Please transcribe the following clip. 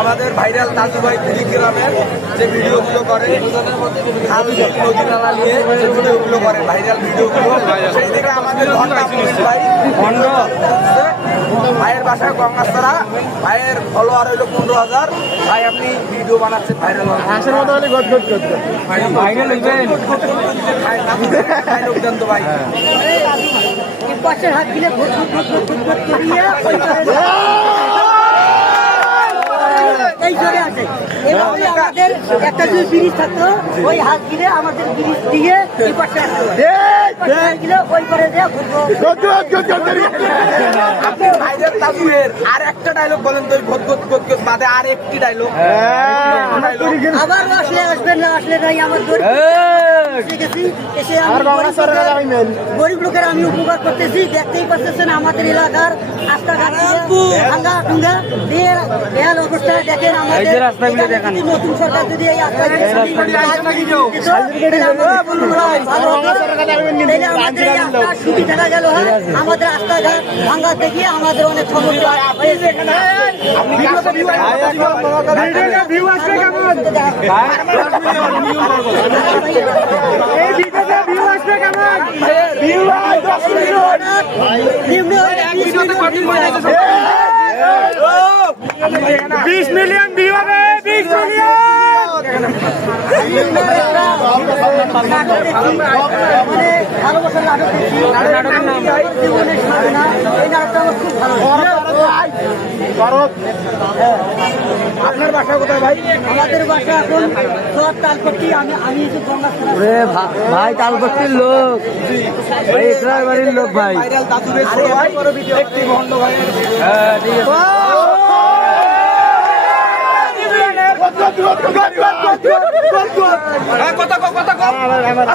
আমাদের ভাইরাল দাদু ভাই কুড়িগ্রামের যে ভিডিওগুলো করে খাল নদী নালা নিয়ে যে ভিডিওগুলো করে ভাইরাল ভিডিওগুলো সেই থেকে আমাদের ভাই ভাইয়ের বাসায় গঙ্গাছড়া, ভাইয়ের ফলোয়ার হইলো 15,000। ভাই আপনি ভিডিও বানাচ্ছেন ভাইরাল হাসের মতো হলে গদ গদ গদ ভাইরাল দেন তো ভাই পাশের হাত দিলে এই জোরে আছে। এভাবে আমাদের একটা যদি ব্রিজ থাকতো ওই হাত গিলে আমাদের ব্রিজ দিয়ে এই পাশে আসতে ওই করে আর একটা ডায়লগ বলেন তো বাদে আর একটি ডায়লগ আবার আসলে আসবেন না আসলে নাই আমার এসে গরিব লোকের আমি উপকার করতেছি। দেখতেই পাচ্ছেন আমাদের এলাকার রাস্তাঘাট ভাঙ্গা টুঙ্গা দেয়াল অবস্থায় দেখেন আমাদের নতুন সরকার যদি এই সুবিধা গেল আমাদের রাস্তাঘাট ভাঙ্গা থেকে আমাদের অনেক সমস্যা হয়েছে। $20 মিলিয়ন ভিউ হবে, 20 মিলিয়ন। আপনার বাসা কোথায় ভাই? আমাদের বাসা এখন সব তালপট্টি। আমি ভাই তালপট্টির লোক, ভাই ইকরার বাড়ির লোক ভাই। কথা